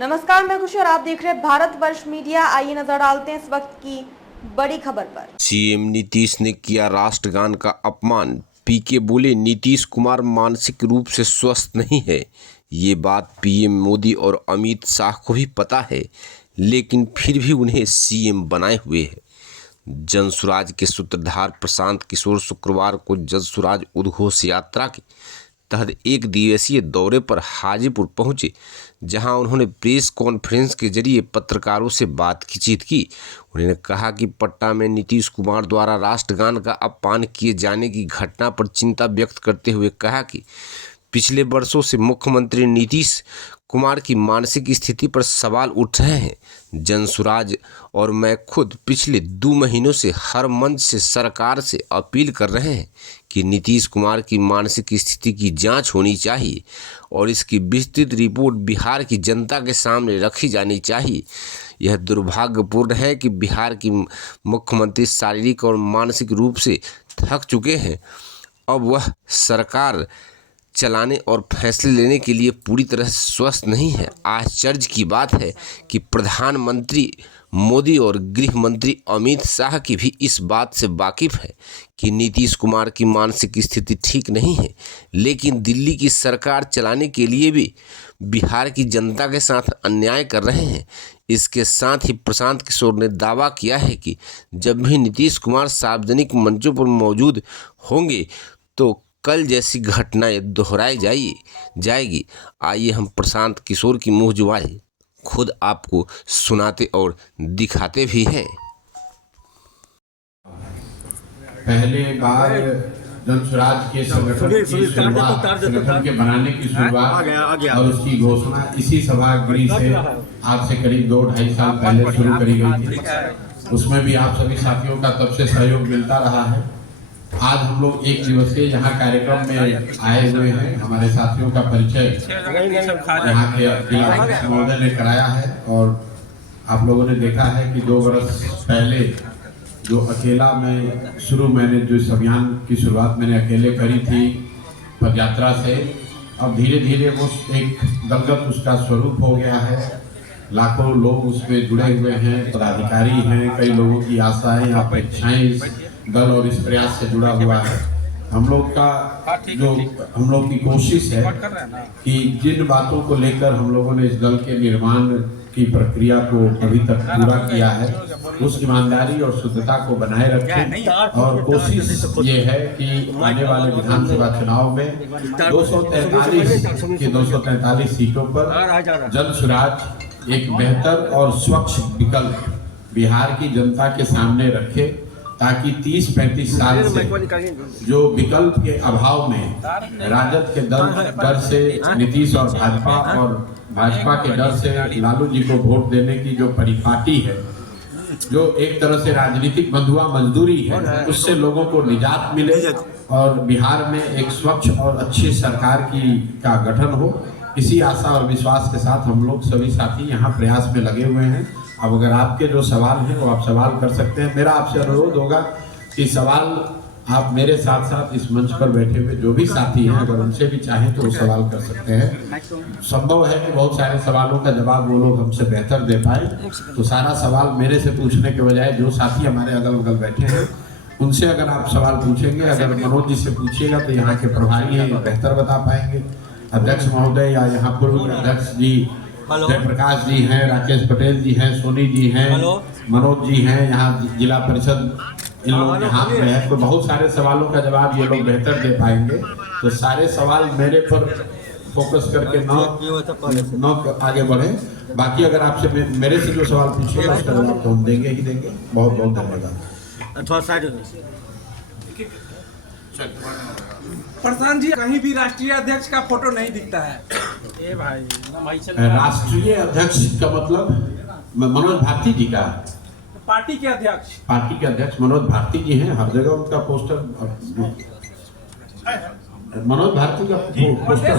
नमस्कार, मैं खुशी और आप देख रहे हैं भारतवर्ष मीडिया। आइए नजर डालते हैं इस वक्त की बड़ी खबर पर। सीएम नीतीश ने किया राष्ट्रगान का अपमान। पीके बोले नीतीश कुमार मानसिक रूप से स्वस्थ नहीं है। ये बात पीएम मोदी और अमित शाह को भी पता है, लेकिन फिर भी उन्हें सीएम बनाए हुए है। जनसुराज के सूत्रधार प्रशांत किशोर शुक्रवार को जनसुराज उद्घोष यात्रा के तहत एक दिवसीय दौरे पर हाजीपुर पहुंचे, जहां उन्होंने प्रेस कॉन्फ्रेंस के जरिए पत्रकारों से बातचीत की। उन्होंने कहा कि पटना में नीतीश कुमार द्वारा राष्ट्रगान का अपमान किए जाने की घटना पर चिंता व्यक्त करते हुए कहा कि पिछले वर्षों से मुख्यमंत्री नीतीश कुमार की मानसिक स्थिति पर सवाल उठ रहे हैं। जनसुराज और मैं खुद पिछले 2 महीनों से हर मंच से सरकार से अपील कर रहे हैं कि नीतीश कुमार की मानसिक स्थिति की जांच होनी चाहिए और इसकी विस्तृत रिपोर्ट बिहार की जनता के सामने रखी जानी चाहिए। यह दुर्भाग्यपूर्ण है कि बिहार की मुख्यमंत्री शारीरिक और मानसिक रूप से थक चुके हैं। अब वह सरकार चलाने और फैसले लेने के लिए पूरी तरह से स्वस्थ नहीं है। आश्चर्य की बात है कि प्रधानमंत्री मोदी और गृह मंत्री अमित शाह की भी इस बात से वाकिफ है कि नीतीश कुमार की मानसिक स्थिति ठीक नहीं है, लेकिन दिल्ली की सरकार चलाने के लिए भी बिहार की जनता के साथ अन्याय कर रहे हैं। इसके साथ ही प्रशांत किशोर ने दावा किया है कि जब भी नीतीश कुमार सार्वजनिक मंचों पर मौजूद होंगे तो कल जैसी घटनाएं दोहराई जाएगी। आइए हम प्रशांत किशोर की मुँह जुबानी खुद आपको सुनाते और दिखाते भी हैं। पहले बार जनसुराज के संगठन के बनाने की शुरुआत और उसकी घोषणा इसी सभागृह से आज से करीब 2-2.5 साल पहले शुरू करी गई थी। उसमें भी आप सभी साथियों का तब से सहयोग मिलता रहा है। आज हम लोग एक दिवसीय यहाँ कार्यक्रम में आए हुए हैं। हमारे साथियों का परिचय यहाँ के महोदय ने कराया है और आप लोगों ने देखा है कि 2 वर्ष पहले जो अकेला मैंने जो इस अभियान की शुरुआत मैंने अकेले करी थी पदयात्रा से, अब धीरे धीरे वो एक दलगत उसका स्वरूप हो गया है। लाखों लोग उसमें जुड़े हुए हैं, पदाधिकारी हैं, कई लोगों की आशाएं अपेक्षाएं इस दल और इस प्रयास से जुड़ा हुआ है। हम लोग की कोशिश है कि जिन बातों को लेकर हम लोगों ने इस दल के निर्माण की प्रक्रिया को अभी तक पूरा किया है, उस ईमानदारी और शुद्धता को बनाए रखें। और कोशिश ये है कि आने वाले विधानसभा चुनाव में 243 सीटों पर जनसुराज एक बेहतर और स्वच्छ विकल्प बिहार की जनता के सामने रखे, ताकि 30-35 साल से जो विकल्प के अभाव में राजद के डर से नीतीश और भाजपा के डर से लालू जी को वोट देने की जो परिपाटी है, जो एक तरह से राजनीतिक बंधुआ मजदूरी है, उससे लोगों को निजात मिले और बिहार में एक स्वच्छ और अच्छी सरकार का गठन हो। इसी आशा और विश्वास के साथ हम लोग सभी साथी यहाँ प्रयास में लगे हुए हैं। अब अगर आपके जो सवाल हैं वो आप सवाल कर सकते हैं। मेरा आपसे अनुरोध होगा कि सवाल आप मेरे साथ साथ इस मंच पर बैठे हुए जो भी साथी हैं अगर उनसे भी चाहें तो वो सवाल कर सकते हैं। संभव है कि बहुत सारे सवालों का जवाब वो लोग हमसे बेहतर दे पाए, तो सारा सवाल मेरे से पूछने के बजाय जो साथी हमारे अगल बगल बैठे हैं उनसे अगर आप सवाल पूछेंगे, अगर मनोज जी से पूछिएगा तो यहाँ के प्रभारी हैं, बेहतर बता पाएंगे। अध्यक्ष महोदय या यहाँ पूर्व अध्यक्ष जी जयप्रकाश जी हैं, राकेश पटेल जी हैं, सोनी जी हैं, मनोज जी हैं, यहाँ जिला परिषद इन लोग यहाँ पे है, तो बहुत सारे सवालों का जवाब ये लोग बेहतर दे पाएंगे। तो सारे सवाल मेरे पर फोकस करके न आगे बढ़े। बाकी अगर आपसे मेरे से जो सवाल पूछिएगा उसका जवाब तो हम देंगे ही देंगे। बहुत बहुत धन्यवाद। प्रशांत जी, कहीं भी राष्ट्रीय अध्यक्ष का फोटो नहीं दिखता है। ए भाई, राष्ट्रीय अध्यक्ष का मतलब मनोज भारती जी का, पार्टी के अध्यक्ष मनोज भारती जी हैं। हर जगह उनका पोस्टर मनोज भारती का पोस्टर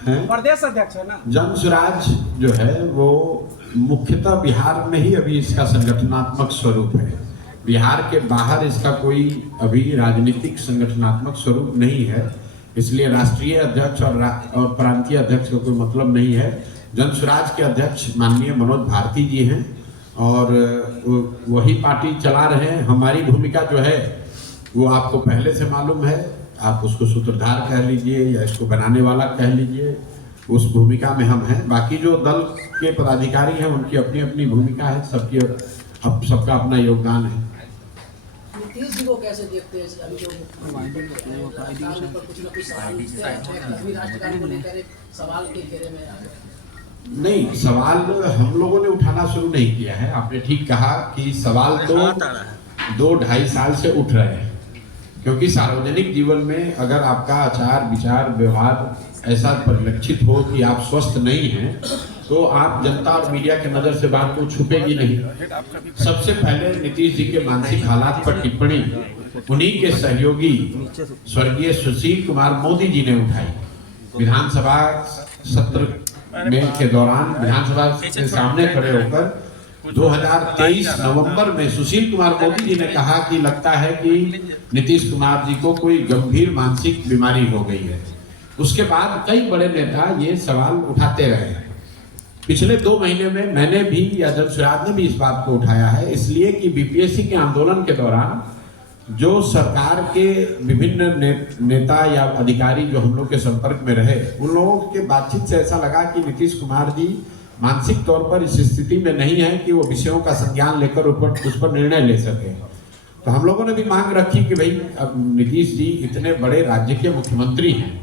है। प्रदेश अध्यक्ष है ना। जनसुराज जो है वो मुख्यतः बिहार में ही अभी इसका संगठनात्मक स्वरूप है। बिहार के बाहर इसका कोई अभी राजनीतिक संगठनात्मक स्वरूप नहीं है, इसलिए राष्ट्रीय अध्यक्ष और प्रांतीय अध्यक्ष का कोई मतलब नहीं है। जनसुराज के अध्यक्ष माननीय मनोज भारती जी हैं और वही पार्टी चला रहे हैं। हमारी भूमिका जो है वो आपको पहले से मालूम है, आप उसको सूत्रधार कह लीजिए या इसको बनाने वाला कह लीजिए, उस भूमिका में हम हैं। बाकी जो दल के पदाधिकारी हैं उनकी अपनी अपनी भूमिका है, सबका अपना योगदान है। नीतीश जी को कैसे देखते हैं? अभी जो कुछ न कुछ सवाल उठते हैं, अभी राष्ट्रगान को लेकर एक सवाल के घेरे में आ गए। नहीं, सवाल हम लोगों ने उठाना शुरू नहीं किया है। आपने ठीक कहा कि सवाल तो 2-2.5 साल से उठ रहे हैं, क्योंकि सार्वजनिक जीवन में अगर आपका आचार विचार व्यवहार ऐसा परिलक्षित हो कि आप स्वस्थ नहीं हैं, तो आप जनता और मीडिया के नजर से बात को छुपेगी नहीं। सबसे पहले नीतीश जी के मानसिक हालात पर टिप्पणी उन्हीं के सहयोगी स्वर्गीय सुशील कुमार मोदी जी ने उठाई। विधानसभा सत्र में के दौरान विधानसभा के सामने खड़े होकर 2023 नवंबर में सुशील कुमार मोदी जी ने कहा कि लगता है कि नीतीश कुमार जी को कोई गंभीर मानसिक बीमारी हो गई है। उसके बाद कई बड़े नेता ये सवाल उठाते रहे हैं। पिछले 2 महीने में मैंने भी या जनसुराज ने भी इस बात को उठाया है, इसलिए कि बीपीएससी के आंदोलन के दौरान जो सरकार के विभिन्न नेता या अधिकारी जो हम लोग के संपर्क में रहे, उन लोगों के बातचीत से ऐसा लगा कि नीतीश कुमार जी मानसिक तौर पर इस स्थिति में नहीं है कि वो विषयों का संज्ञान लेकर उस पर निर्णय ले सके। तो हम लोगों ने भी मांग रखी कि भाई अब नीतीश जी इतने बड़े राज्य के मुख्यमंत्री हैं,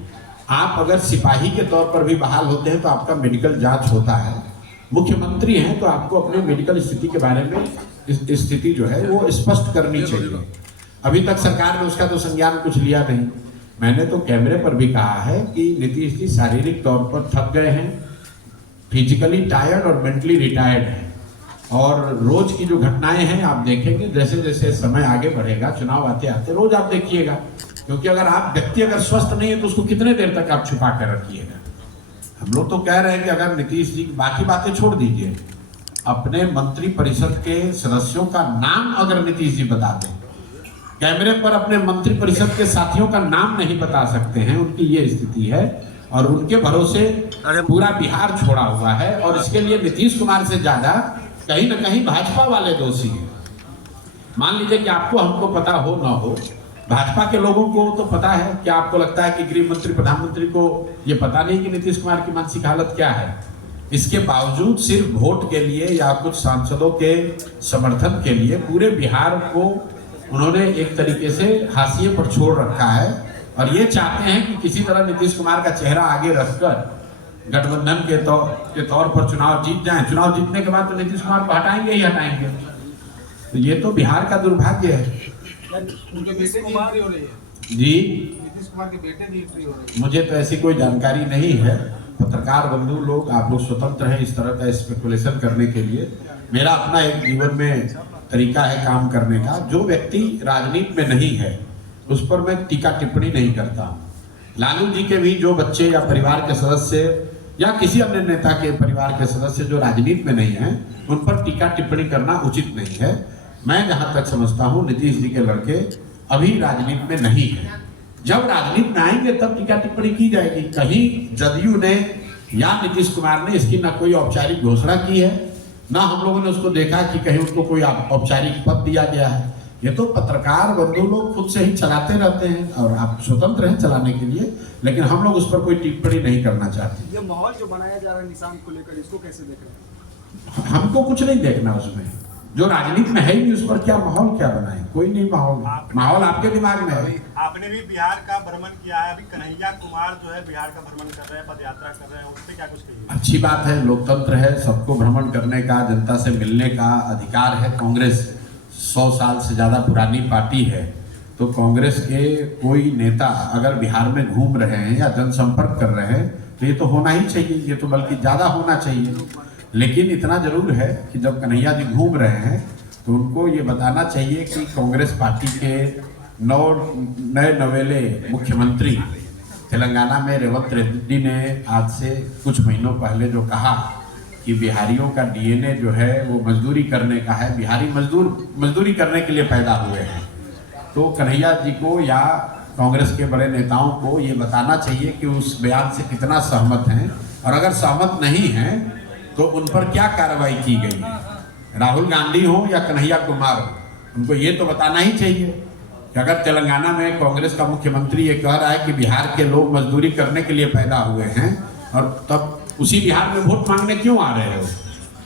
आप अगर सिपाही के तौर पर भी बहाल होते हैं तो आपका मेडिकल जांच होता है, मुख्यमंत्री हैं तो आपको अपने मेडिकल स्थिति के बारे में स्थिति जो है वो स्पष्ट करनी चाहिए। अभी तक सरकार ने उसका तो संज्ञान कुछ लिया नहीं। मैंने तो कैमरे पर भी कहा है कि नीतीश जी शारीरिक तौर पर थक गए हैं, फिजिकली टायर्ड और मेंटली रिटायर्ड हैं, और रोज की जो घटनाएं हैं आप देखेंगे जैसे जैसे समय आगे बढ़ेगा, चुनाव आते आते रोज आप देखिएगा, क्योंकि अगर आप व्यक्ति अगर स्वस्थ नहीं है तो उसको कितने देर तक आप छुपा कर रखिएगा। हम लोग तो कह रहे हैं कि अगर नीतीश जी बाकी बातें छोड़ दीजिए, अपने मंत्री परिषद के सदस्यों का नाम अगर नीतीश जी बता दें, कैमरे पर अपने मंत्री परिषद के साथियों का नाम नहीं बता सकते हैं, उनकी ये स्थिति है और उनके भरोसे पूरा बिहार छोड़ा हुआ है। और इसके लिए नीतीश कुमार से ज्यादा कहीं ना कहीं भाजपा वाले दोषी हैं। मान लीजिए कि आपको हमको पता हो ना हो, भाजपा के लोगों को तो पता है। क्या आपको लगता है कि गृह मंत्री प्रधानमंत्री को ये पता नहीं कि नीतीश कुमार की मानसिक हालत क्या है? इसके बावजूद सिर्फ वोट के लिए या कुछ सांसदों के समर्थन के लिए पूरे बिहार को उन्होंने एक तरीके से हाशिए पर छोड़ रखा है, और ये चाहते हैं कि किसी तरह नीतीश कुमार का चेहरा आगे रखकर गठबंधन के तौर पर चुनाव जीत जाएं। चुनाव जीतने के बाद तो नीतीश कुमार को हटाएंगे ही हटाएंगे। तो ये तो बिहार का दुर्भाग्य है। उनके बेटे की एंट्री हो रही है जी, नीतीश कुमार के बेटे की एंट्री हो रही है। मुझे तो ऐसी कोई जानकारी नहीं है। पत्रकार बंधु लोग, आप लोग स्वतंत्र हैं इस तरह का स्पेकुलेशन करने के लिए। मेरा अपना एक जीवन में तरीका है काम करने का। जो व्यक्ति राजनीति में नहीं है उस पर मैं टीका टिप्पणी नहीं करता। लालू जी के भी जो बच्चे या परिवार के सदस्य या किसी अन्य नेता के परिवार के सदस्य जो राजनीति में नहीं है, उन पर टीका टिप्पणी करना उचित नहीं है। मैं जहां तक समझता हूं नीतीश जी के लड़के अभी राजनीति में नहीं है। जब राजनीति में आएंगे तब टीका टिप्पणी की जाएगी। कहीं जदयू ने या नीतीश कुमार ने इसकी ना कोई औपचारिक घोषणा की है, ना हम लोगों ने उसको देखा कि कहीं उनको कोई औपचारिक पद दिया गया है। ये तो पत्रकार बंधु लोग खुद से ही चलाते रहते हैं और आप स्वतंत्र हैं चलाने के लिए, लेकिन हम लोग उस पर कोई टिप्पणी नहीं करना चाहते। ये माहौल जो बनाया जा रहा है निशांत को लेकर, इसको कैसे देख रहे हैं? हमको कुछ नहीं देखना उसमें, जो राजनीति में है ही नहीं उस पर क्या माहौल क्या बनाए? कोई नहीं माहौल आपके दिमाग में है। आपने भी बिहार का भ्रमण किया है, अभी कन्हैया कुमार जो है बिहार का भ्रमण कर रहे हैं, पद यात्रा कर रहे हैं, उस पर क्या कुछ कहिए? अच्छी बात है, लोकतंत्र है, सबको भ्रमण करने का, जनता से मिलने का अधिकार है। कांग्रेस 100 साल से ज्यादा पुरानी पार्टी है, तो कांग्रेस के कोई नेता अगर बिहार में घूम रहे हैं या जनसंपर्क कर रहे हैं तो ये तो होना ही चाहिए, ये तो बल्कि ज्यादा होना चाहिए। लेकिन इतना जरूर है कि जब कन्हैया जी घूम रहे हैं तो उनको ये बताना चाहिए कि कांग्रेस पार्टी के नए नवेले मुख्यमंत्री तेलंगाना में रेवंत रेड्डी ने आज से कुछ महीनों पहले जो कहा कि बिहारियों का डीएनए जो है वो मजदूरी करने का है, बिहारी मजदूरी करने के लिए पैदा हुए हैं, तो कन्हैया जी को या कांग्रेस के बड़े नेताओं को ये बताना चाहिए कि उस बयान से कितना सहमत हैं और अगर सहमत नहीं है तो उन पर क्या कार्रवाई की गई है। राहुल गांधी हो या कन्हैया कुमार हो, उनको ये तो बताना ही चाहिए कि अगर तेलंगाना में कांग्रेस का मुख्यमंत्री ये कह रहा है कि बिहार के लोग मजदूरी करने के लिए पैदा हुए हैं, और तब उसी बिहार में वोट मांगने क्यों आ रहे हो?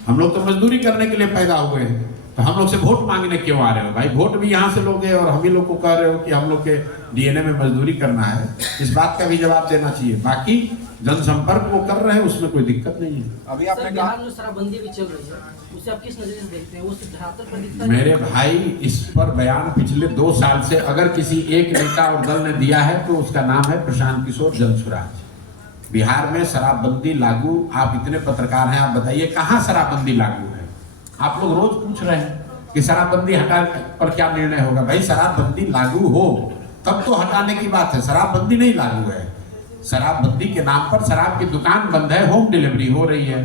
हम लोग तो मजदूरी करने के लिए पैदा हुए हैं, तो हम लोग से वोट मांगने क्यों आ रहे हो? भाई वोट भी यहाँ से लोगे और हम ही लोग को कह रहे हो कि हम लोग के डीएनए में मजदूरी करना है। इस बात का भी जवाब देना चाहिए। बाकी जनसंपर्क वो कर रहे हैं, उसमें कोई दिक्कत नहीं है। अभी आपने बिहार में शराबबंदी भी चल रही है, उसे आप किस नजरिए से देखते हैं? वो धरातल पर दिखता है? मेरे भाई, इस पर बयान पिछले 2 साल से अगर किसी एक नेता और दल ने दिया है तो उसका नाम है प्रशांत किशोर जनसुराज। बिहार में शराबबंदी लागू, आप इतने पत्रकार हैं, आप बताइए कहाँ शराबबंदी लागू है? आप लोग रोज पूछ रहे हैं कि शराबबंदी हटाने पर क्या निर्णय होगा। भाई शराबबंदी लागू हो तब तो हटाने की बात है, शराबबंदी नहीं लागू है। शराबबंदी के नाम पर शराब की दुकान बंद है, होम डिलीवरी हो रही है।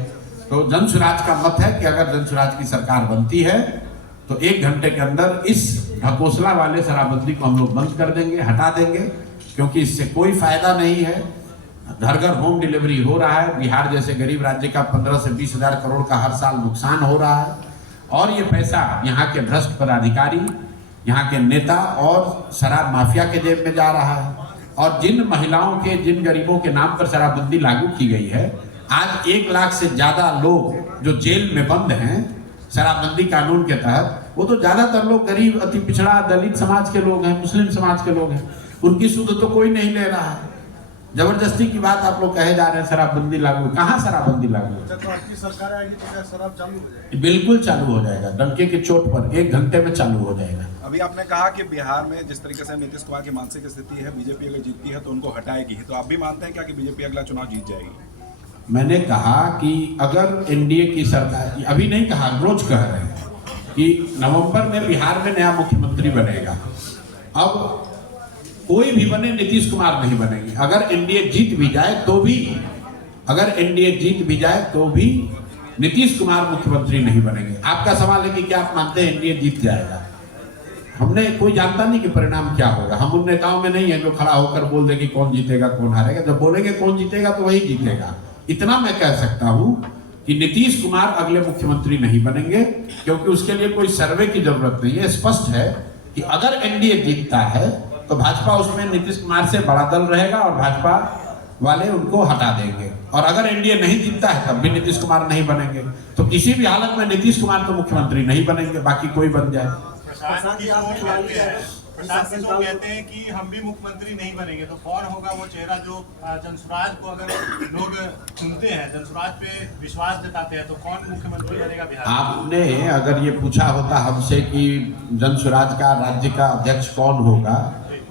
तो जनसुराज का मत है कि अगर जनसुराज की सरकार बनती है तो 1 घंटे के अंदर इस ढकोसला वाले शराबबंदी को हम लोग बंद कर देंगे, हटा देंगे, क्योंकि इससे कोई फायदा नहीं है। घर घर होम डिलीवरी हो रहा है। बिहार जैसे गरीब राज्य का 15 से 20 हजार करोड़ का हर साल नुकसान हो रहा है, और ये पैसा यहाँ के भ्रष्ट पदाधिकारी, यहाँ के नेता और शराब माफिया के जेब में जा रहा है। और जिन महिलाओं के, जिन गरीबों के नाम पर शराबबंदी लागू की गई है, आज 1 लाख से ज्यादा लोग जो जेल में बंद हैं शराबबंदी कानून के तहत, वो तो ज्यादातर लोग गरीब, अति पिछड़ा, दलित समाज के लोग हैं, मुस्लिम समाज के लोग हैं। उनकी सुध तो कोई नहीं ले रहा है। जबरदस्ती की बात आप लोग कहे जा रहे हैं शराबबंदी लागू, कहाँ शराबबंदी लागू? तो आपकी सरकार आएगी तो क्या शराब चालू हो जाएगी? बिल्कुल चालू हो जाएगा, डंके की चोट पर 1 घंटे में चालू हो जाएगा। अभी आपने कहा कि बिहार में जिस तरीके से नीतीश कुमार की मानसिक स्थिति है, बीजेपी अगर जीतती है तो उनको हटाएगी, तो आप भी मानते हैं क्या कि बीजेपी अगला चुनाव जीत जाएगी? मैंने कहा कि अगर एनडीए की सरकार, अभी नहीं कहा, रोज कह रहे हैं कि नवंबर में बिहार में नया मुख्यमंत्री बनेगा। अब कोई भी बने, नीतीश कुमार नहीं बनेंगे। अगर एनडीए जीत भी जाए तो भी, अगर एनडीए जीत भी जाए तो भी नीतीश कुमार मुख्यमंत्री नहीं बनेंगे। आपका सवाल है कि क्या आप मानते हैं एनडीए जीत जाएगा? हमने, कोई जानता नहीं कि परिणाम क्या होगा। हम उन नेताओं में नहीं है जो खड़ा होकर बोल दे कि कौन जीतेगा कौन हारेगा। जब बोलेंगे कौन जीतेगा तो वही जीतेगा। इतना मैं कह सकता हूं कि नीतीश कुमार अगले मुख्यमंत्री नहीं बनेंगे, क्योंकि उसके लिए कोई सर्वे की जरूरत नहीं है। स्पष्ट है कि अगर एनडीए जीतता है तो भाजपा उसमें नीतीश कुमार से बड़ा दल रहेगा और भाजपा वाले उनको हटा देंगे। और अगर एनडीए नहीं जीतता है तब भी नीतीश कुमार नहीं बनेंगे। तो किसी भी हालत में नीतीश कुमार तो मुख्यमंत्री नहीं बनेंगे, बाकी कोई बन जाए। प्रशांत किशोर कहते हैं कि हम भी मुख्यमंत्री नहीं बनेंगे, तो कौन होगा वो चेहरा जो जनसुराज को, अगर लोग सुनते हैं, जनसुराज पे विश्वास जताते हैं, तो कौन मुख्यमंत्री बनेगा बिहार? आपने अगर ये पूछा होता हमसे कि जनसुराज का राज्य का अध्यक्ष कौन होगा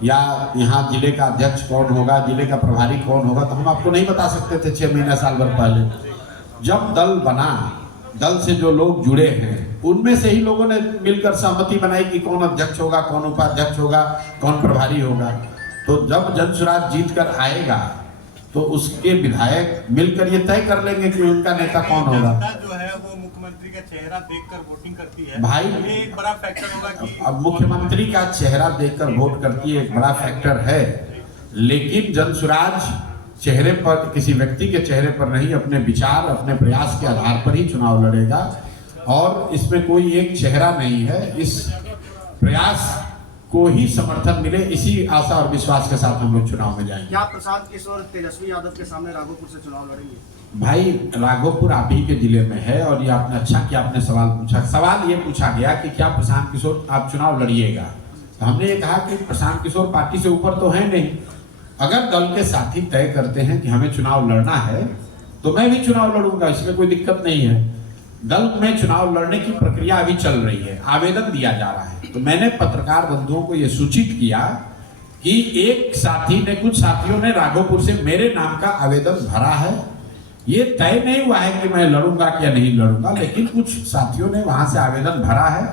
या यहाँ जिले का अध्यक्ष कौन होगा, जिले का प्रभारी कौन होगा, तो हम आपको नहीं बता सकते थे 6 महीना साल भर पहले। जब दल बना, दल से जो लोग जुड़े हैं उनमें से ही लोगों ने मिलकर सहमति बनाई कि कौन अध्यक्ष होगा, कौन उपाध्यक्ष होगा, कौन प्रभारी होगा। तो जब जनसुराज जीत कर आएगा तो उसके विधायक मिलकर ये तय कर लेंगे कि उनका नेता कौन होगा। जो है वो मुख्यमंत्री का चेहरा देखकर वोटिंग करती है भाई, ये एक बड़ा फैक्टर होगा कि अब मुख्यमंत्री का चेहरा देखकर वोट करती है, एक बड़ा फैक्टर है। लेकिन जनसुराज चेहरे पर, किसी व्यक्ति के चेहरे पर नहीं, अपने विचार, अपने प्रयास के आधार पर ही चुनाव लड़ेगा। और इसमें कोई एक चेहरा नहीं है। इस प्रयास को ही समर्थन मिले, इसी आशा और विश्वास के साथ हम लोग चुनाव में जाएंगे। क्या प्रशांत किशोर तेजस्वी यादव के सामने राघोपुर से चुनाव लड़ेंगे? भाई, राघोपुर आप ही के जिले में है और ये आपने अच्छा किया, आपने सवाल पूछा। सवाल ये पूछा गया कि क्या प्रशांत किशोर आप चुनाव लड़िएगा, तो हमने ये कहा कि प्रशांत किशोर पार्टी से ऊपर तो है नहीं। अगर दल के साथी तय करते हैं कि हमें चुनाव लड़ना है तो मैं भी चुनाव लड़ूंगा, इसमें कोई दिक्कत नहीं है। दल में चुनाव लड़ने की प्रक्रिया अभी चल रही है, आवेदन दिया जा रहा है। तो मैंने पत्रकार बंधुओं को यह सूचित किया कि एक साथी ने, कुछ साथियों ने राघोपुर से मेरे नाम का आवेदन भरा है। ये तय नहीं हुआ है कि मैं लड़ूंगा या नहीं लड़ूंगा, लेकिन कुछ साथियों ने वहां से आवेदन भरा है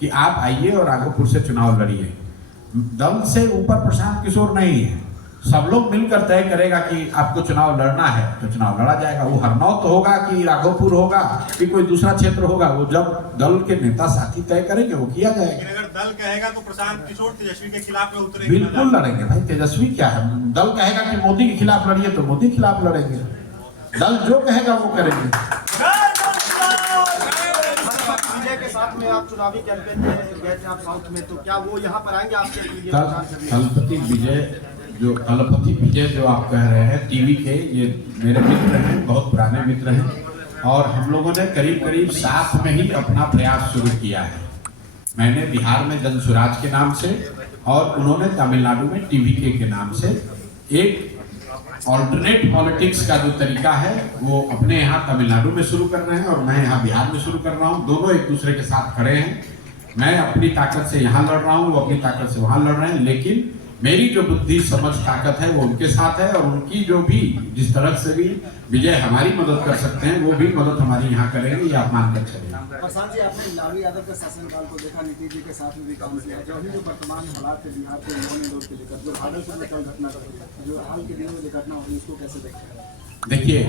कि आप आइए और राघोपुर से चुनाव लड़िए। दल से ऊपर प्रशांत किशोर नहीं है। सब लोग मिलकर तय करेगा कि आपको चुनाव लड़ना है तो चुनाव लड़ा जाएगा। वो हरनौत होगा कि राघोपुर होगा कि कोई दूसरा क्षेत्र होगा, वो जब दल के नेता साथी तय करेंगे वो किया जाएगा। लेकिन अगर दल कहेगा तो प्रशांत किशोर तेजस्वी के खिलाफ में उतरेंगे। बिल्कुल लड़ेंगे भाई। तेजस्वी क्या है, दल कहेगा कि मोदी के खिलाफ लड़िए तो मोदी के खिलाफ लड़ेंगे। दल जो कहेगा वो करेंगे। विजय के साथ में आप चुनावी कैंपेन में गए थे आप साउथ में, तो क्या वो यहाँ पर आएंगे आपके लिए प्रचार करने? कलपति विजय जो आप कह रहे हैं टीवी के, ये मेरे मित्र हैं, बहुत पुराने मित्र हैं, और हम लोगों ने करीब करीब साथ में ही अपना प्रयास शुरू किया है। मैंने बिहार में जनसुराज के नाम से और उन्होंने तमिलनाडु में टीवीके के नाम से एक ऑल्टरनेट पॉलिटिक्स का जो तरीका है वो अपने यहाँ तमिलनाडु में शुरू कर रहे हैं और मैं यहाँ बिहार में शुरू कर रहा हूँ। दोनों एक दूसरे के साथ खड़े हैं। मैं अपनी ताकत से यहाँ लड़ रहा हूँ, वो अपनी ताकत से वहाँ लड़ रहे हैं, लेकिन मेरी जो बुद्धि समझ ताकत है वो उनके साथ है, और उनकी जो भी जिस तरह से भी विजय हमारी मदद कर सकते हैं वो भी मदद हमारी यहाँ करेंगे, ये आप मान कर चलेंगे। प्रसाद जी, आपने लालू यादव के शासनकाल को देखा, नीतीश जी के साथ में भी काम किया, जो अभी जो वर्तमान हालात है बिहार के लोन रोड के लेकर, जो भागलपुर में कल घटना घटी, जो हाल के दिनों में घटना हुई, उसको कैसे देखते हैं? देखिए,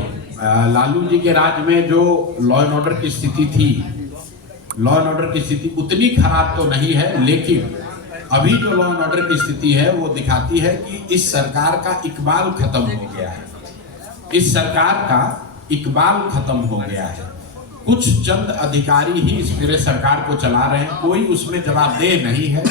लालू जी के राज में जो लॉ एंड ऑर्डर की स्थिति थी, लॉ एंड ऑर्डर की स्थिति उतनी खराब तो नहीं है, लेकिन अभी जो लॉ एंड ऑर्डर की स्थिति है वो दिखाती है कि इस सरकार का इकबाल खत्म हो गया है। इस सरकार का इकबाल खत्म हो गया है। कुछ चंद अधिकारी ही इस पूरे सरकार को चला रहे हैं, कोई उसमें जवाबदेह नहीं है।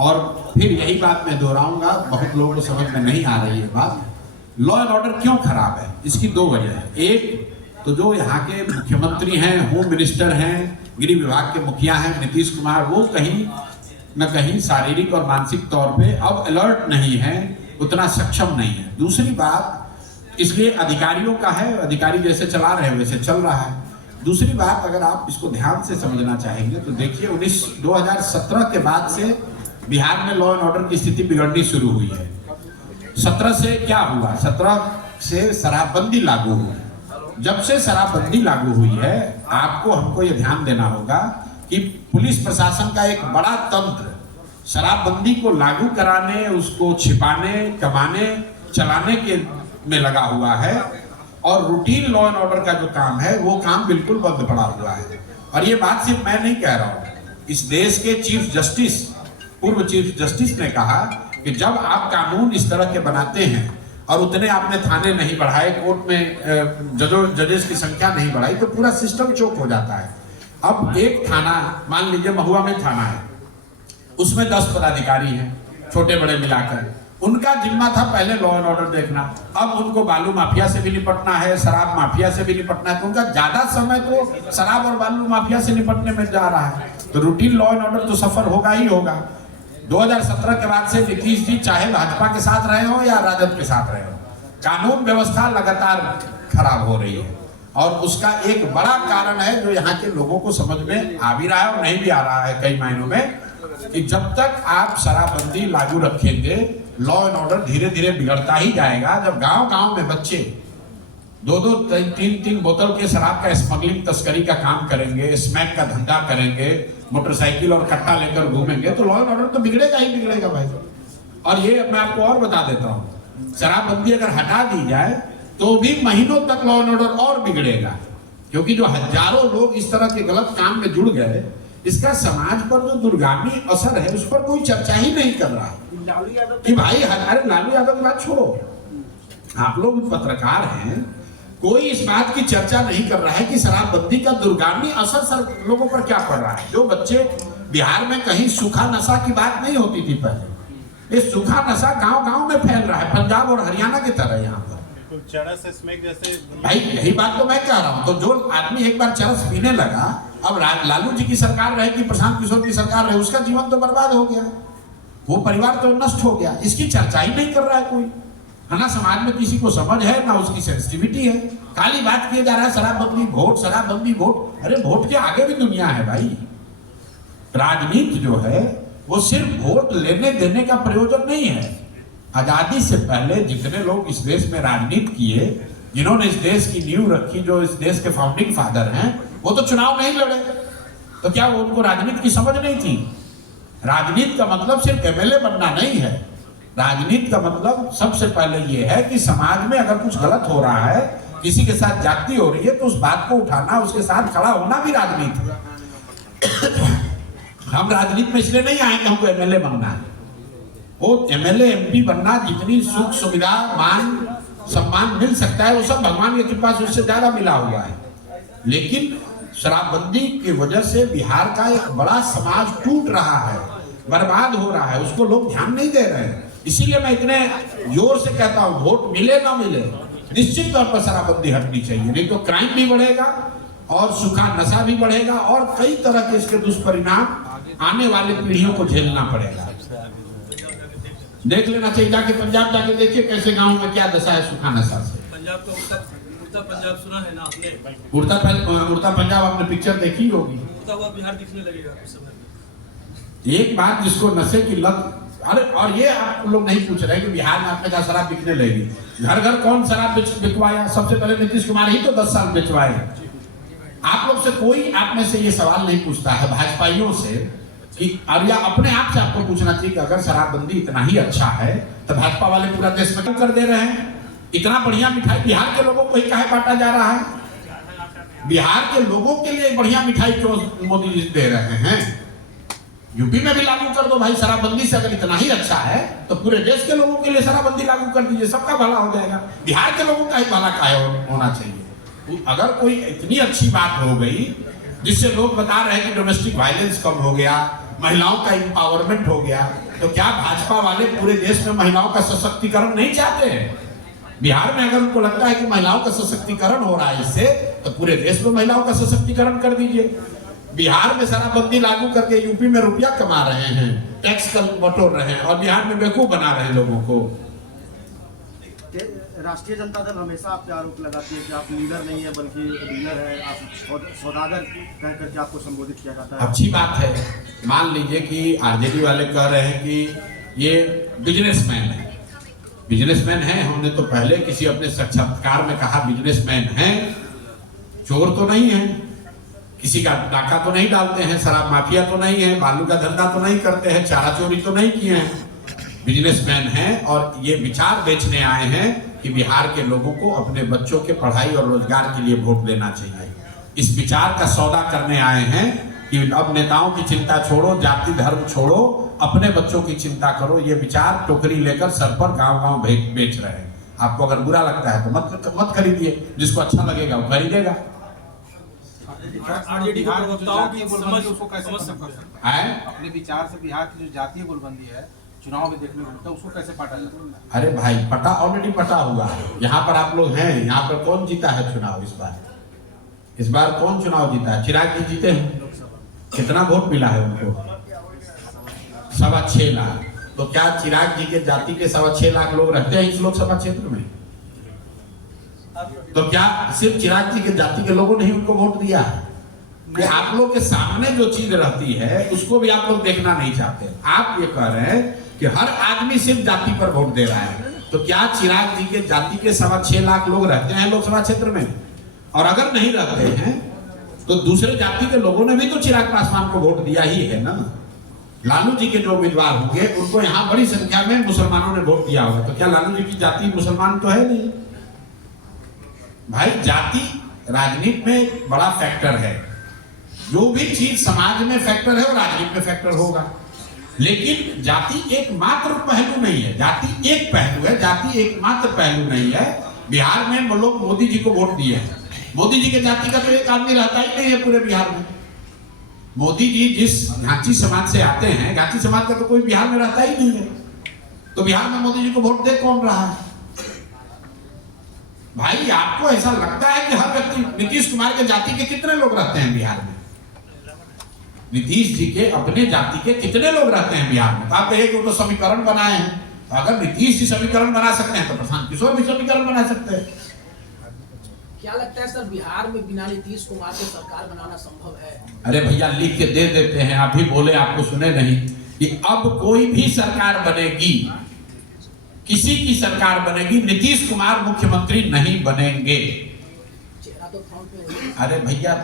और फिर यही बात मैं दोहराऊंगा, बहुत लोगों को समझ में नहीं आ रही है बात। लॉ एंड ऑर्डर क्यों खराब है, इसकी दो वजह है। एक तो जो यहाँ के मुख्यमंत्री हैं, होम मिनिस्टर हैं, गृह विभाग के मुखिया हैं नीतीश कुमार, वो कहीं न कहीं शारीरिक और मानसिक तौर पे अब अलर्ट नहीं है, उतना सक्षम नहीं है। दूसरी बात इसलिए अधिकारियों का है, अधिकारी जैसे चला रहे हैं वैसे चल रहा है। दूसरी बात, अगर आप इसको ध्यान से समझना चाहेंगे तो देखिए 2017 के बाद से बिहार में लॉ एंड ऑर्डर की स्थिति बिगड़नी शुरू हुई है। 17 से क्या हुआ, 17 से शराबबंदी लागू हुई। जब से शराबबंदी लागू हुई है, आपको हमको ये ध्यान देना होगा कि पुलिस प्रशासन का एक बड़ा तंत्र शराबबंदी को लागू कराने, उसको छिपाने, कमाने, चलाने के में लगा हुआ है, और रूटीन लॉ एंड ऑर्डर का जो काम है वो काम बिल्कुल बंद पड़ा हुआ है। और ये बात सिर्फ मैं नहीं कह रहा हूँ, इस देश के चीफ जस्टिस, पूर्व चीफ जस्टिस ने कहा कि जब आप कानून इस तरह के बनाते हैं और उतने आपने थाने नहीं बढ़ाए, कोर्ट में जजेस की संख्या नहीं बढ़ाई, तो पूरा सिस्टम चोक हो जाता है। अब एक थाना, मान लीजिए महुआ में थाना है, उसमें 10 पदाधिकारी हैं, छोटे बड़े मिलाकर। उनका जिम्मा था पहले लॉ एंड ऑर्डर देखना, अब उनको बालू माफिया से भी निपटना है, शराब माफिया से भी निपटना है, तो उनका ज्यादा समय तो शराब और बालू माफिया से निपटने में जा रहा है। तो रूटीन लॉ एंड ऑर्डर तो सफर होगा ही होगा। 2017 के बाद से नीतीश जी चाहे भाजपा के साथ रहे हो या राजद के साथ रहे हो, कानून व्यवस्था लगातार खराब हो रही है, और उसका एक बड़ा कारण है जो यहाँ के लोगों को समझ में आ भी रहा है और नहीं भी आ रहा है कई मायनों में, कि जब तक आप शराबबंदी लागू रखेंगे लॉ एंड ऑर्डर धीरे धीरे बिगड़ता ही जाएगा। जब गांव-गांव में बच्चे 2-2, 3-3 बोतल के शराब का स्मगलिंग, तस्करी का काम करेंगे, स्मैक का धंधा करेंगे, मोटरसाइकिल और कट्टा लेकर घूमेंगे, तो लॉ एंड ऑर्डर तो बिगड़ेगा ही बिगड़ेगा भाई। और ये मैं आपको और बता देता हूँ, शराबबंदी अगर हटा दी जाए तो भी महीनों तक लॉ एंड ऑर्डर और बिगड़ेगा, क्योंकि जो हजारों लोग इस तरह के गलत काम में जुड़ गए, इसका समाज पर जो दूरगामी असर है उस पर कोई चर्चा ही नहीं कर रहा कि भाई, अरे लालू यादव की बात छोड़ो, आप लोग पत्रकार हैं, कोई इस बात की चर्चा नहीं कर रहा है कि शराबबंदी का दूरगामी असर लोगों पर क्या पड़ रहा है। जो बच्चे बिहार में कहीं सूखा नशा की बात नहीं होती थी पहले, ये सूखा नशा गांव-गांव में फैल रहा है, पंजाब और हरियाणा की तरह यहाँ पर। चरस स्मैक जैसे भाई यही बात तो मैं कह रहा हूँ। तो जो आदमी एक बार चरस पीने लगा, अब लालू जी की सरकार रहे कि प्रशांत किशोर की सरकार रहे, उसका जीवन तो बर्बाद हो गया, वो परिवार तो नष्ट हो गया। इसकी चर्चा ही नहीं कर रहा है कोई, ना समाज में किसी को समझ है, ना उसकी सेंसिटिविटी है। खाली बात किया जा रहा है शराबबंदी वोट, शराबबंदी वोट। अरे वोट के आगे भी दुनिया है भाई। राजनीति जो है वो सिर्फ वोट लेने देने का प्रयोजन नहीं है। आजादी से पहले जितने लोग इस देश में राजनीति किए, जिन्होंने इस देश की नींव रखी, जो इस देश के फाउंडिंग फादर हैं, वो तो चुनाव नहीं लड़े, तो क्या वो उनको राजनीति की समझ नहीं थी? राजनीति का मतलब सिर्फ एमएलए बनना नहीं है। राजनीति का मतलब सबसे पहले ये है कि समाज में अगर कुछ गलत हो रहा है, किसी के साथ जाति हो रही है, तो उस बात को उठाना, उसके साथ खड़ा होना भी राजनीति है। हम राजनीति में इसलिए नहीं आए कि हमको एमएलए बनना है। वो एमएलए एमपी बनना, जितनी सुख सुविधा मान सम्मान मिल सकता है वो सब भगवान की कृपा से उससे ज्यादा मिला हुआ है। लेकिन शराबबंदी की वजह से बिहार का एक बड़ा समाज टूट रहा है, बर्बाद हो रहा है, उसको लोग ध्यान नहीं दे रहे हैं। इसीलिए मैं इतने जोर से कहता हूँ, वोट मिले ना मिले, निश्चित तौर पर शराबबंदी हटनी चाहिए, नहीं तो क्राइम भी बढ़ेगा और सूखा नशा भी बढ़ेगा और कई तरह के इसके दुष्परिणाम आने वाली पीढ़ियों को झेलना पड़ेगा। देख लेना चाहिए, जाके पंजाब जाके देखिए कैसे गांव में क्या दशा है सूखा नशा से। पंजाब का उड़ता पंजाब सुना है ना आपने? उड़ता पंजाब आपने पिक्चर देखी होगी। उड़ता हुआ बिहार दिखने लगेगा कुछ समय में। एक बात जिसको नशे की लत, अरे और ये आप लोग नहीं पूछ रहे कि बिहार में आपने कहा शराब बिकने लगेगी। घर घर कौन शराब बिकवाया? सबसे पहले नीतीश कुमार ही तो 10 साल बिकवाए। आप लोग से कोई आप में से ये सवाल नहीं पूछता है भाजपाइयों से कि, और या अपने आप से आपको पूछना चाहिए कि अगर शराबबंदी इतना ही अच्छा है तो भाजपा वाले पूरा देश में क्यों कर दे रहे हैं? इतना बढ़िया मिठाई बिहार के लोगों को ही काहे बांटा जा रहा है? बिहार के लोगों के लिए बढ़िया मिठाई क्यों मोदी जी दे रहे हैं? यूपी में भी लागू कर दो भाई शराबबंदी से, अगर इतना ही अच्छा है तो पूरे देश के लोगों के लिए शराबबंदी लागू कर दीजिए, सबका भला हो जाएगा। बिहार के लोगों का ही भला काहे होना चाहिए? अगर कोई इतनी अच्छी बात हो गई जिससे लोग बता रहे हैं कि डोमेस्टिक वायलेंस कम हो गया, महिलाओं का एम्पावरमेंट हो गया, तो क्या भाजपा वाले पूरे देश में महिलाओं का सशक्तिकरण नहीं चाहते हैं? बिहार में अगर उनको लगता है कि महिलाओं का सशक्तिकरण हो रहा है इससे, तो पूरे देश में महिलाओं का सशक्तिकरण कर दीजिए। बिहार में शराबबंदी लागू करके यूपी में रुपया कमा रहे हैं, टैक्स बटोर रहे हैं और बिहार में बेवकूफ बना रहे हैं लोगों को। राष्ट्रीय जनता दल हमेशा आप पे आरोप लगाती है कि आप लीडर नहीं है बल्कि डीलर है, आप सौदागर कह करके आपको संबोधित किया जाता है। अच्छी बात है। मान लीजिए कि आरजेडी वाले कह रहे हैं कि ये बिजनेसमैन है। बिजनेसमैन है, हमने तो पहले किसी अपने साक्षात्कार में कहा बिजनेसमैन है, चोर तो नहीं है, किसी का डाका तो नहीं डालते हैं, शराब माफिया तो नहीं है, बालू का धंधा तो नहीं करते हैं, चारा चोरी तो नहीं किए हैं, बिजनेसमैन हैं। और ये विचार बेचने आए हैं कि बिहार के लोगों को अपने बच्चों के पढ़ाई और रोजगार के लिए वोट देना चाहिए। इस विचार का सौदा करने आए हैं कि अब नेताओं की चिंता छोड़ो, जाति धर्म छोड़ो, अपने बच्चों की चिंता करो। ये विचार टोकरी लेकर सर पर गांव-गांव बेच रहे हैं। आपको अगर बुरा लगता है तो मत खरीदिए, जिसको अच्छा लगेगा वो खरीदेगा। आरजेडी के प्रवक्ताओं की समझ उसको कैसे समझ सकते हैं? अपने विचार से बिहार की जो जातीय गुटबंदी है चुनाव में देखने को मिलता है, उसको कैसे पाटा जाता है? अरे भाई पटा ऑलरेडी पटा हुआ है। यहाँ पर आप लोग हैं, यहाँ पर कौन जीता है चुनाव इस बार? इस बार कौन चुनाव जीता है? चिराग जी जीते हैं। कितना वोट मिला है उनको? 6.25 लाख। तो क्या चिराग जी के जाति के 6.25 लाख लोग रहते हैं इस लोकसभा क्षेत्र में? तो क्या सिर्फ चिराग जी के जाति के लोगों ने ही उनको वोट दिया है? कि आप लोग के सामने जो चीज रहती है उसको भी आप लोग देखना नहीं चाहते। आप ये कह रहे हैं कि हर आदमी सिर्फ जाति पर वोट दे रहा है। तो क्या चिराग जी के जाति के 6.25 लाख लोग रहते हैं लोकसभा क्षेत्र में? और अगर नहीं रहते हैं तो दूसरे जाति के लोगों ने भी तो चिराग पासवान को वोट दिया ही है ना। लालू जी के जो उम्मीदवार होंगे उनको यहाँ बड़ी संख्या में मुसलमानों ने वोट दिया होगा। तो क्या लालू जी की जाति मुसलमान तो है नहीं? भाई जाति राजनीति में एक बड़ा फैक्टर है। जो भी चीज समाज में फैक्टर है वो राजनीति में फैक्टर होगा। लेकिन जाति एकमात्र पहलू नहीं है। जाति एक पहलू है, जाति एकमात्र पहलू नहीं है। बिहार में लोग मोदी जी को वोट दिए हैं। मोदी जी के जाति का तो एक आदमी रहता ही नहीं है पूरे बिहार में। मोदी जी जिस घाटी समाज से आते हैं, घाटी समाज का तो कोई बिहार में रहता ही नहीं है। तो बिहार में मोदी जी को वोट दे कौन रहा है? भाई आपको ऐसा लगता है कि हर व्यक्ति, नीतीश कुमार के जाति के कितने लोग रहते हैं बिहार में? नीतीश जी के अपने जाति के कितने लोग रहते हैं बिहार में? आप कहिए कि वो तो समीकरण बनाए हैं। तो अगर नीतीश जी समीकरण बना सकते हैं तो प्रशांत किशोर भी समीकरण बना सकते हैं। क्या लगता है सर, बिहार में बिना नीतीश कुमार के सरकार बनाना संभव है? अरे भैया लिख के दे देते हैं, आप भी बोले, आपको सुने नहीं कि अब कोई भी सरकार बनेगी, किसी की सरकार बनेगी, नीतीश कुमार मुख्यमंत्री नहीं बनेंगे। चेहरा तो फ्रंट में। अरे भैया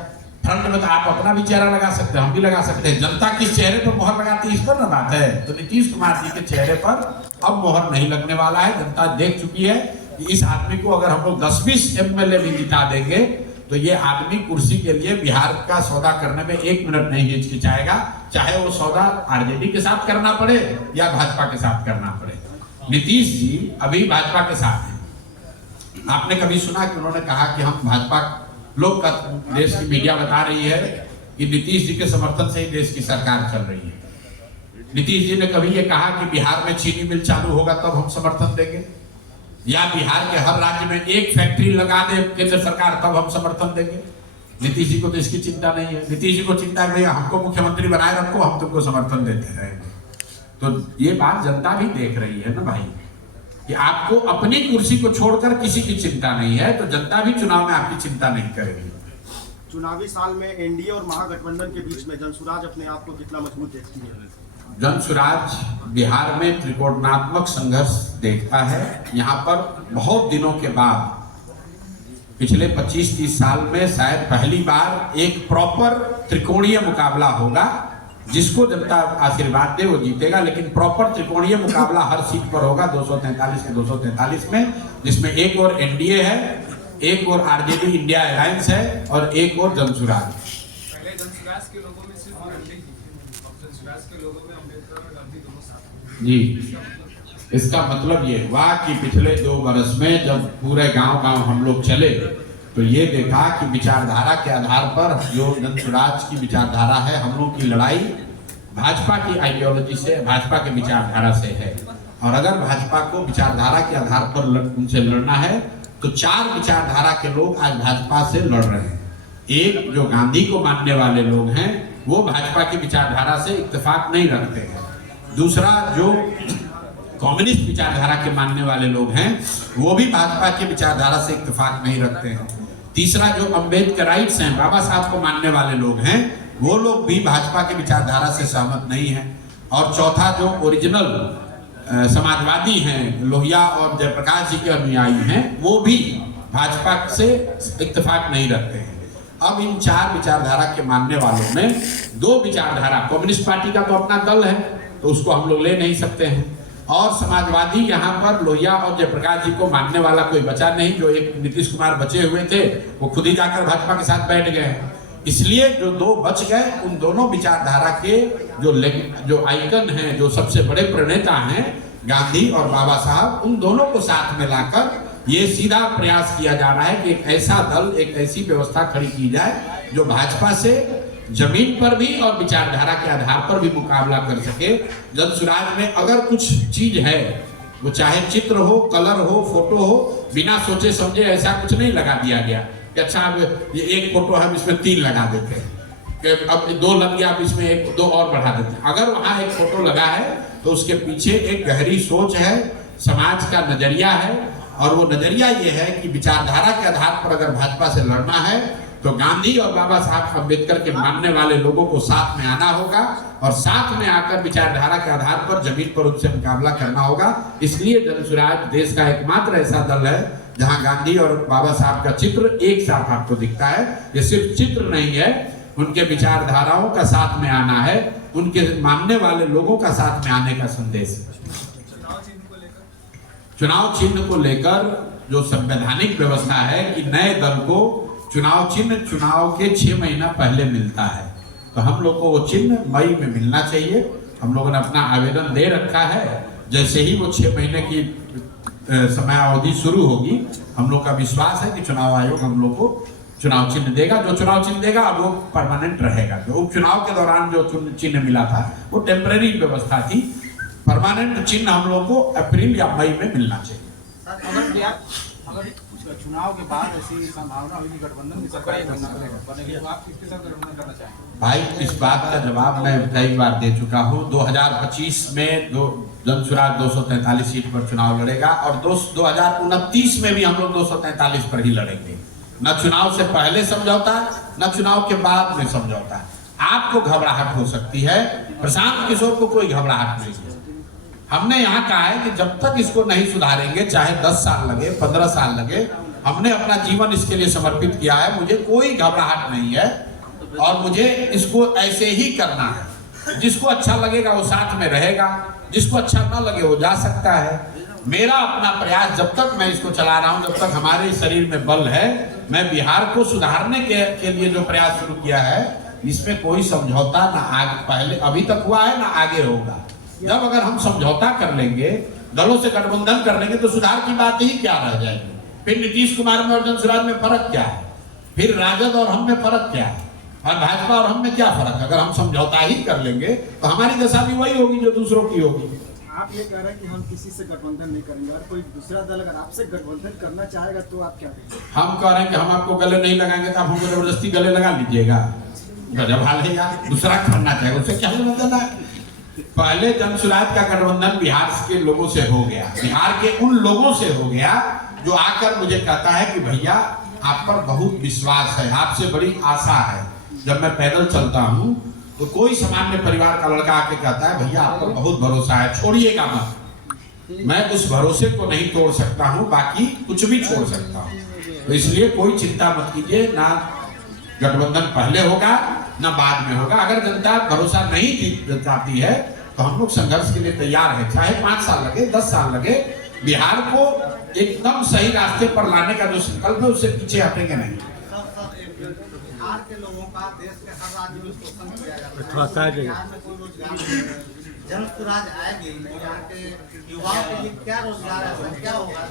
फ्रंट में तो आप अपना भी चेहरा लगा सकते हैं, हम भी लगा सकते हैं। जनता किस चेहरे पर मोहर लगाती है इस पर ना बात है। तो नीतीश कुमार जी के चेहरे पर अब मोहर नहीं लगने वाला है। जनता देख चुकी है कि इस आदमी को अगर हम लोग 10-20 MLA भी जिता देंगे तो ये आदमी कुर्सी के लिए बिहार का सौदा करने में 1 मिनट नहीं हिचकिचाएगा, चाहे वो सौदा आरजेडी के साथ करना पड़े या भाजपा के साथ करना पड़े। नीतीश जी अभी भाजपा के साथ हैं आपने कभी सुना कि उन्होंने कहा कि हम भाजपा लोग का देश की मीडिया बता रही है कि नीतीश जी के समर्थन से ही देश की सरकार चल रही है। नीतीश जी ने कभी ये कहा कि बिहार में चीनी मिल चालू होगा तब हम समर्थन देंगे, या बिहार के हर राज्य में एक फैक्ट्री लगा दे केंद्र सरकार तब हम समर्थन देंगे? नीतीश जी को तो इसकी चिंता नहीं है। नीतीश जी को चिंता है भैया हमको मुख्यमंत्री बनाए रखो, हम तुमको समर्थन देते रहेंगे। तो ये बात जनता भी देख रही है ना भाई, कि आपको अपनी कुर्सी को छोड़कर किसी की चिंता नहीं है, तो जनता भी चुनाव में आपकी चिंता नहीं करेगी। चुनावी साल में एनडीए और महागठबंधन के बीच में जनसुराज अपने आप को कितना मजबूत देखती है? जनसुराज बिहार में त्रिकोणात्मक संघर्ष देखता है। यहाँ पर बहुत दिनों के बाद पिछले 25-30 साल में शायद पहली बार एक प्रॉपर त्रिकोणीय मुकाबला होगा। जिसको जनता आशीर्वाद दे वो जीतेगा, लेकिन प्रॉपर त्रिकोणीय मुकाबला हर सीट पर होगा 243 के 243 में, जिसमें एक और एनडीए है, एक और आरजेडी इंडिया अलायंस है और एक और जनसुराज। पहले जनसुराज के लोगों में सिर्फ गांधी थी, अब जनसुराज के लोगों में अम्बेडकर और गांधी दोनों साथ। जी, इसका मतलब ये हुआ कि पिछले 2 वर्ष में जब पूरे गांव-गांव हम लोग चले तो ये देखा कि विचारधारा के आधार पर जो जनसुराज की विचारधारा है, हम लोग की लड़ाई भाजपा की आइडियोलॉजी से, भाजपा के विचारधारा से है। और अगर भाजपा को विचारधारा के आधार पर उनसे लड़ना है तो 4 विचारधारा के लोग आज भाजपा से लड़ रहे हैं। एक जो गांधी को मानने वाले लोग हैं वो भाजपा की विचारधारा से इत्तेफाक नहीं रखते हैं। दूसरा जो कम्युनिस्ट विचारधारा के मानने वाले लोग हैं वो भी भाजपा की विचारधारा से इत्तेफाक नहीं रखते हैं। तीसरा जो अम्बेडकराइट्स हैं, बाबा साहब को मानने वाले लोग हैं, वो लोग भी भाजपा की विचारधारा से सहमत नहीं हैं। और चौथा जो ओरिजिनल समाजवादी हैं, लोहिया और जयप्रकाश जी के अनुयायी हैं, वो भी भाजपा से इत्तेफाक नहीं रखते हैं। अब इन 4 विचारधारा के मानने वालों में 2 विचारधारा, कम्युनिस्ट पार्टी का तो अपना दल है तो उसको हम लोग ले नहीं सकते हैं, और समाजवादी यहाँ पर लोहिया और जयप्रकाश जी को मानने वाला कोई बचा नहीं। जो एक नीतीश कुमार बचे हुए थे वो खुद ही जाकर भाजपा के साथ बैठ गए। इसलिए जो 2 बच गए, उन दोनों विचारधारा के जो आइकन हैं, जो सबसे बड़े प्रणेता हैं गांधी और बाबा साहब, उन दोनों को साथ में लाकर ये सीधा प्रयास किया जा रहा है कि एक ऐसा दल, एक ऐसी व्यवस्था खड़ी की जाए जो भाजपा से जमीन पर भी और विचारधारा के आधार पर भी मुकाबला कर सके। जनसुराज में अगर कुछ चीज है, वो चाहे चित्र हो, कलर हो, फोटो हो, बिना सोचे समझे ऐसा कुछ नहीं लगा दिया गया कि अच्छा अब ये एक फोटो हम इसमें 3 लगा देते हैं, कि अब 2 लग गया, अब इसमें 1-2 और बढ़ा देते हैं। अगर वहाँ एक फोटो लगा है तो उसके पीछे एक गहरी सोच है, समाज का नजरिया है, और वो नजरिया ये है कि विचारधारा के आधार पर अगर भाजपा से लड़ना है तो गांधी और बाबा साहब अम्बेडकर के मानने वाले लोगों को साथ में आना होगा, और साथ में आकर विचारधारा के आधार पर जमीन पर उनसे मुकाबला करना होगा। इसलिए जनसुराज देश का एकमात्र ऐसा दल है जहां गांधी और बाबा साहब का चित्र एक साथ आपको दिखता है। ये सिर्फ चित्र नहीं है, उनके विचारधाराओं का साथ में आना है, उनके मानने वाले लोगों का साथ में आने का संदेश है। चुनाव चिन्ह को लेकर जो संवैधानिक व्यवस्था है कि नए दल को चुनाव चिन्ह चुनाव के 6 महीना पहले मिलता है, तो हम लोग को वो चिन्ह मई में मिलना चाहिए। हम लोगों ने अपना आवेदन दे रखा है। जैसे ही वो 6 महीने की समय अवधि शुरू होगी, हम लोग का विश्वास है कि चुनाव आयोग हम लोग को चुनाव चिन्ह देगा। जो चुनाव चिन्ह देगा अब वो परमानेंट रहेगा। जो उपचुनाव के दौरान जो चिन्ह मिला था वो टेम्परेरी व्यवस्था थी। परमानेंट चिन्ह हम लोग को अप्रैल या मई में मिलना चाहिए। अगर चुनाव के बाद ऐसी संभावना हुई कि गठबंधन की सरकार बनेगी तो आप किसके साथ गठबंधन करना चाहेंगे? भाई, इस बात का जवाब मैं कई बार दे चुका हूँ। 2025 में जनसुराज 243 सीट पर चुनाव लड़ेगा, और 2029 में भी हम लोग 243 पर ही लड़ेंगे। न चुनाव से पहले समझौता, न चुनाव के बाद में समझौता। आपको घबराहट हो सकती है, प्रशांत किशोर को कोई घबराहट नहीं है। हमने यहाँ कहा है कि जब तक इसको नहीं सुधारेंगे, चाहे 10 साल लगे, 15 साल लगे, हमने अपना जीवन इसके लिए समर्पित किया है। मुझे कोई घबराहट नहीं है और मुझे इसको ऐसे ही करना है। जिसको अच्छा लगेगा वो साथ में रहेगा, जिसको अच्छा ना लगे वो जा सकता है। मेरा अपना प्रयास, जब तक मैं इसको चला रहा हूँ, जब तक हमारे शरीर में बल है, मैं बिहार को सुधारने के लिए जो प्रयास शुरू किया है, इसमें कोई समझौता ना आगे पहले अभी तक हुआ है ना आगे होगा। जब अगर हम समझौता कर लेंगे, दलों से गठबंधन कर लेंगे, तो सुधार की बात ही क्या रह जाएगी। फिर नीतीश कुमार में और जनसुराज में फर्क क्या है? फिर राजद और हम में फर्क क्या है? और भाजपा और हम में क्या फर्क है? अगर हम समझौता ही कर लेंगे तो हमारी दशा भी वही होगी जो दूसरों की होगी। आप ये कह रहे हैं कि हम किसी से गठबंधन नहीं करेंगे, और कोई दूसरा दल अगर आपसे गठबंधन करना चाहेगा तो आप क्या करेंगे? हम कह रहे हैं कि हम आपको गले नहीं लगाएंगे तो आप हमको जबरदस्ती गले लगा लीजिएगा। गजब हाल है यार। दूसरा करना चाहेगा उससे क्या मतलब है? पहले जनसुराज का गठबंधन बिहार के लोगों से हो गया, बिहार के उन लोगों से हो गया जो आकर मुझे कहता है कि भैया आप पर बहुत विश्वास है, आपसे बड़ी आशा है। जब मैं पैदल चलता हूँ तो कोई सामान्य परिवार का लड़का आके कहता है भैया आप पर बहुत भरोसा है, छोड़िएगा मत। मैं उस भरोसे को नहीं तोड़ सकता हूँ, बाकी कुछ भी छोड़ सकता हूँ। तो इसलिए कोई चिंता मत कीजिए, ना गठबंधन पहले होगा ना बाद में होगा। अगर जनता भरोसा नहीं जताती है तो हम लोग संघर्ष के लिए तैयार है, चाहे 5 साल लगे, 10 साल लगे। बिहार को एकदम सही रास्ते पर लाने का जो संकल्प है उससे पीछे हटेंगे नहीं। बिहार के लोगों का देश के हर राज्य में शोषण किया जाता है, बिहार में कोई रोजगार नहीं है। जनसुराज आएगी, बिहार के युवाओं के लिए क्या रोजगार है, क्या होगा?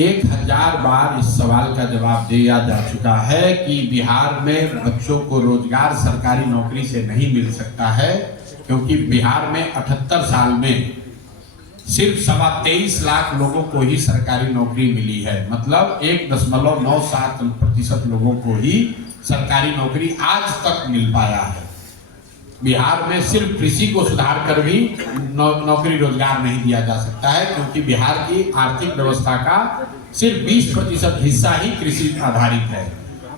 1000 बार इस सवाल का जवाब दिया जा चुका है कि बिहार में बच्चों को रोजगार सरकारी नौकरी से नहीं मिल सकता है, क्योंकि बिहार में 78 साल में सिर्फ 23.25 लाख लोगों को ही सरकारी नौकरी मिली है। मतलब 1.97% लोगों को ही सरकारी नौकरी आज तक मिल पाया है। बिहार में सिर्फ कृषि को सुधार कर भी नौकरी रोजगार नहीं दिया जा सकता है, क्योंकि बिहार की आर्थिक व्यवस्था का सिर्फ 20% हिस्सा ही कृषि आधारित है।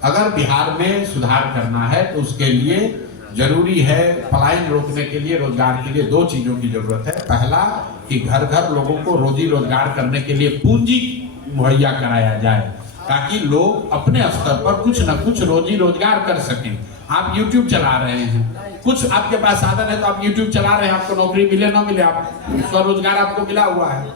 अगर बिहार में सुधार करना है तो उसके लिए जरूरी है, पलायन रोकने के लिए, रोजगार के लिए 2 चीजों की जरूरत है। पहला कि घर घर लोगों को रोजी रोजगार करने के लिए पूंजी मुहैया कराया जाए, ताकि लोग अपने स्तर पर कुछ न कुछ रोजी रोजगार कर सकें। आप YouTube चला रहे हैं, कुछ आपके पास साधन है तो आप YouTube चला रहे हैं, आपको नौकरी मिले ना मिले, आप स्वरोजगार आपको मिला हुआ है।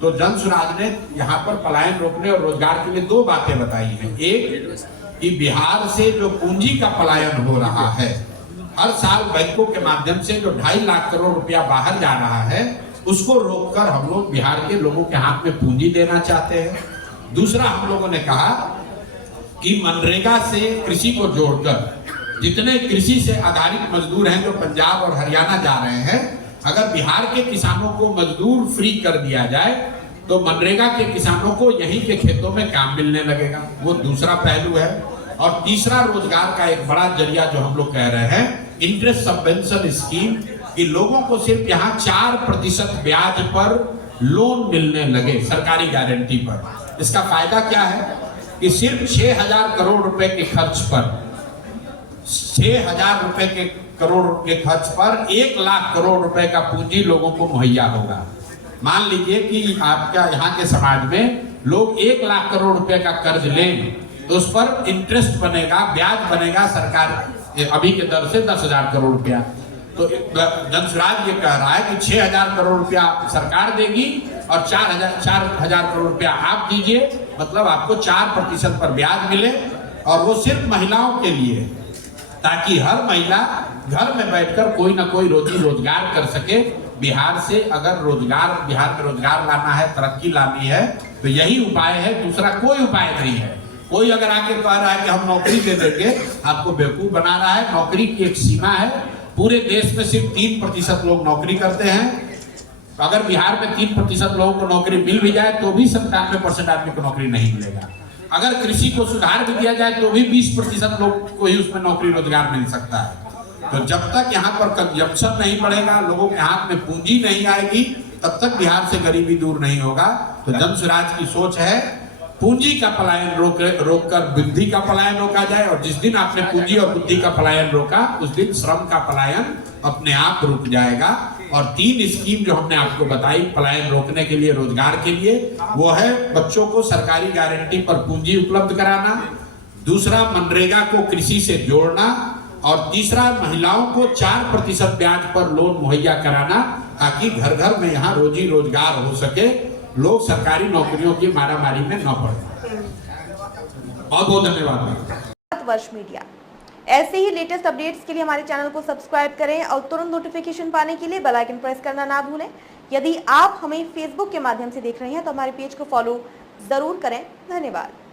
तो जनसुराज ने यहाँ पर पलायन रोकने और रोजगार के लिए 2 बातें बताई हैं। एक कि बिहार से जो पूंजी का पलायन हो रहा है, हर साल बैंकों के माध्यम से जो 2.5 लाख करोड़ रुपया बाहर जा रहा है, उसको रोककर हम लोग बिहार के लोगों के हाथ में पूंजी देना चाहते हैं। दूसरा, हम लोगों ने कहा कि मनरेगा से कृषि को जोड़कर जितने कृषि से आधारित मजदूर हैं जो पंजाब और हरियाणा जा रहे हैं, अगर बिहार के किसानों को मजदूर फ्री कर दिया जाए तो मनरेगा के किसानों को यहीं के खेतों में काम मिलने लगेगा। वो दूसरा पहलू है। और तीसरा, रोजगार का एक बड़ा जरिया जो हम लोग कह रहे हैं, इंटरेस्ट सबवेंशन स्कीम, कि लोगों को सिर्फ यहाँ 4% ब्याज पर लोन मिलने लगे सरकारी गारंटी पर। इसका फायदा क्या है कि सिर्फ 6,000 करोड़ रुपए के खर्च पर, 6,000 रुपए के करोड़ के खर्च पर 1 लाख करोड़ रुपए का पूंजी लोगों को मुहैया होगा। मान लीजिए कि आपका यहाँ के समाज में लोग 1 लाख करोड़ रुपए का कर्ज लें तो उस पर इंटरेस्ट बनेगा, ब्याज बनेगा सरकार अभी के दर से 10,000 करोड़ रुपया। तो जनसुराज ये कह रहा है कि 6,000 करोड़ रुपया सरकार देगी और 4,000 करोड़ रुपया आप दीजिए, मतलब आपको 4% पर ब्याज मिले, और वो सिर्फ महिलाओं के लिए, ताकि हर महिला घर में बैठकर कोई ना कोई रोजी रोजगार कर सके। बिहार से अगर बिहार में रोजगार लाना है, तरक्की लानी है, तो यही उपाय है, दूसरा कोई उपाय नहीं है। कोई अगर आके कह रहा है कि हम नौकरी दे देंगे, आपको बेवकूफ बना रहा है। नौकरी की एक सीमा है, पूरे देश में सिर्फ 3% लोग नौकरी करते हैं। अगर बिहार में 3% लोगों को नौकरी मिल भी जाए तो भी 97% आदमी को नौकरी नहीं मिलेगा। अगर कृषि को सुधार भी दिया जाए तो भी 20% लोग को ही उसमें नौकरी रोजगार मिल सकता है। तो जब तक यहाँ पर कंजम्पशन नहीं बढ़ेगा, लोगों के हाथ में पूंजी नहीं आएगी, तब तक बिहार से गरीबी दूर नहीं होगा। तो जनसुराज की सोच है पूंजी का पलायन रोककर बुद्धि का पलायन रोका जाए, और जिस दिन आपने पूंजी और बुद्धि का पलायन रोका उस दिन श्रम का पलायन अपने आप रुक जाएगा। और 3 स्कीम जो हमने आपको बताई पलायन रोकने के लिए, रोजगार के लिए, वो है बच्चों को सरकारी गारंटी पर पूंजी उपलब्ध कराना, दूसरा मनरेगा को कृषि से जोड़ना, और तीसरा महिलाओं को 4% ब्याज पर लोन मुहैया कराना, ताकि घर घर में यहाँ रोजी रोजगार हो सके, लोग सरकारी नौकरियों की मारामारी में न पड़े। बहुत बहुत धन्यवाद। भारतवर्ष मीडिया ऐसे ही लेटेस्ट अपडेट्स के लिए हमारे चैनल को सब्सक्राइब करें और तुरंत नोटिफिकेशन पाने के लिए बेल आइकन प्रेस करना ना भूलें। यदि आप हमें फेसबुक के माध्यम से देख रहे हैं तो हमारे पेज को फॉलो जरूर करें। धन्यवाद।